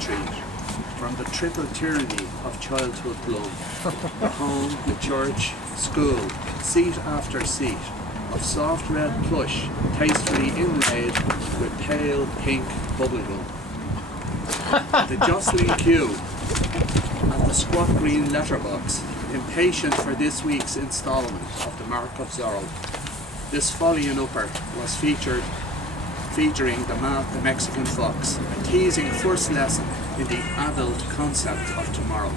retreat from the triple tyranny of childhood bloom, the home, the church, school, seat after seat, of soft red plush tastefully inlaid with pale pink bubblegum. The jostling queue and the squat green letterbox, impatient for this week's instalment of the Mark of Zorro. This folly in upper was featuring the Mexican Fox, a teasing first lesson in the adult concept of tomorrow.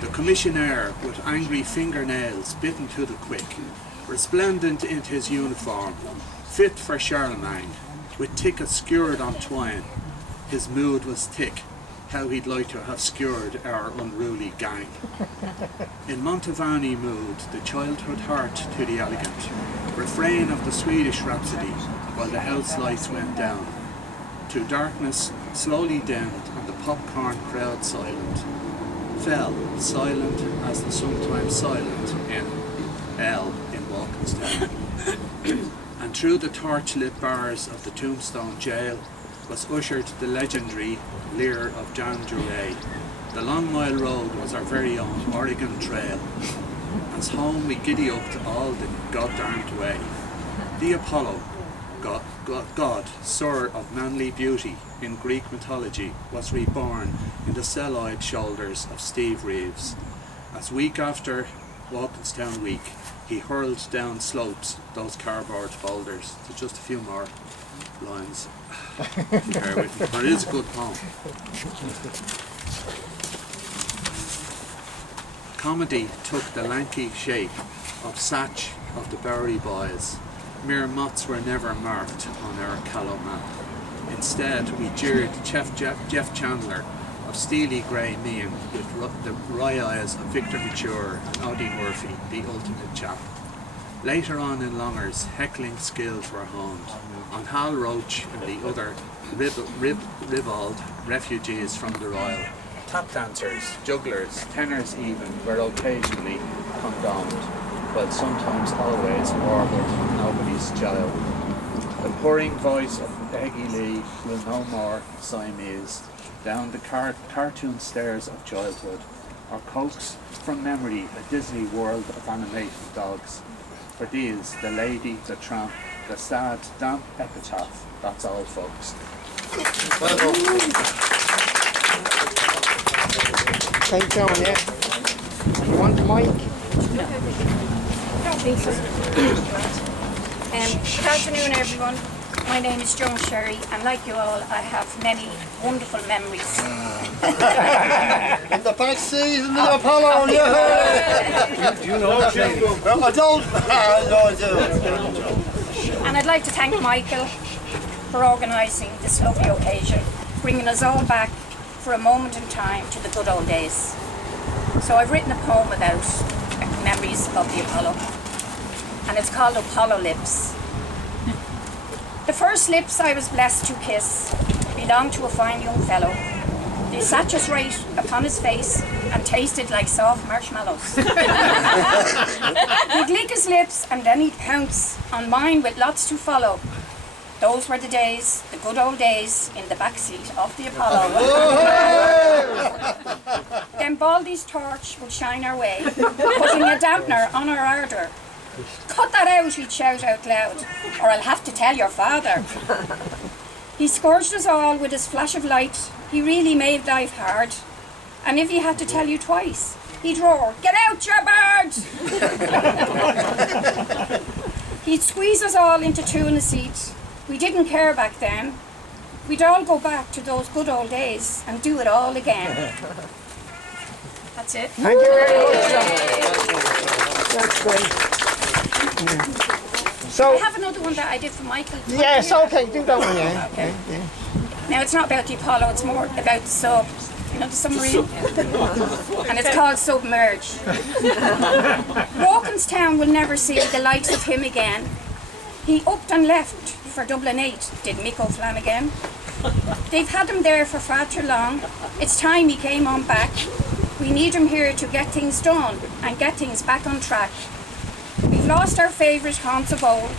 The commissionaire with angry fingernails bitten to the quick, resplendent in his uniform, fit for Charlemagne, with tickets skewered on twine. His mood was thick, how he'd like to have skewered our unruly gang. In Montevani mood, the childhood heart to the elegant, refrain of the Swedish Rhapsody, while the house lights went down. To darkness slowly dimmed and the popcorn crowd silent, fell silent as the sometimes silent in L in Walkinstown. And through the torch-lit bars of the Tombstone jail was ushered the legendary Lear of John Duray. The Long Mile Road was our very own Oregon Trail. As home we giddy up to all the goddamned way. The Apollo, God, Sir of manly beauty in Greek mythology, was reborn in the cell-eyed shoulders of Steve Reeves. As week after Walkinstown week, he hurled down slopes those cardboard boulders. So just a few more lines. Bear with me, but it is a good poem. Comedy took the lanky shape of Satch of the Bowery Boys. Mere mots were never marked on our callow map. Instead, we jeered Jeff Chandler of steely grey mien with the wry eyes of Victor Mature and Oddie Murphy, the ultimate chap. Later on in Longers, heckling skills were honed on Hal Roach and the other ribald refugees from the Royal. Tap dancers, jugglers, tenors even were occasionally condoned, but sometimes always warbled nobody's child. The purring voice of Peggy Lee will no more Siamese down the cartoon stairs of childhood, or coax from memory a Disney world of animated dogs. For these, the lady, the tramp, the sad, damp epitaph, that's all, folks. Thanks, John, yeah. You want the mic? Don't think so. Good afternoon, everyone. My name is Joan Sherry, and like you all, I have many wonderful memories. In the back seat in the Apollo, yeah! You know what? Well, I don't. No, I do. And I'd like to thank Michael for organising this lovely occasion, bringing us all back for a moment in time to the good old days. So I've written a poem about memories of the Apollo, and it's called Apollo Lips. The first lips I was blessed to kiss belonged to a fine young fellow. They sat just right upon his face and tasted like soft marshmallows. He'd lick his lips and then he'd pounce on mine with lots to follow. Those were the days, the good old days, in the backseat of the Apollo. Then Baldy's torch would shine our way, putting a dampener on our ardour. Cut that out, he'd shout out loud, or I'll have to tell your father. He scourged us all with his flash of light. He really made life hard. And if he had to tell you twice, he'd roar, "Get out, you bird!" He'd squeeze us all into two in a seat. We didn't care back then. We'd all go back to those good old days and do it all again. That's it. Thank you very much, John. That's great. Yeah. So, I have another one that I did for Michael. yes, okay, do that one, yeah. Okay. Yeah. Now it's not about the Apollo, it's more about the sub. You know, the submarine? And it's called Submerge. Walkinstown will never see the likes of him again. He upped and left for Dublin 8, did Mick O'Flanagan. They've had him there for far too long. It's time he came on back. We need him here to get things done and get things back on track. We've lost our favourite haunts of old,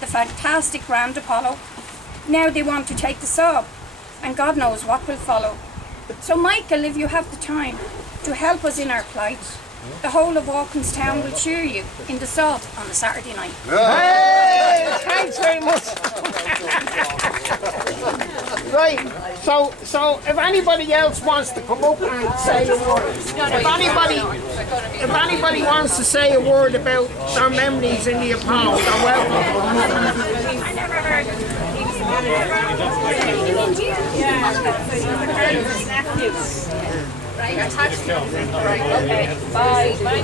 the fantastic Grand Apollo. Now they want to take the sub, and God knows what will follow. So Michael, if you have the time to help us in our plight, the whole of Walkinstown will cheer you in the salt on a Saturday night. Hey, thanks very much. Right, so if anybody else wants to come up and say a word, if anybody wants to say a word about their memories in the Apollo, they're welcome. I never heard of Right, attached. Right, okay. Bye. Bye.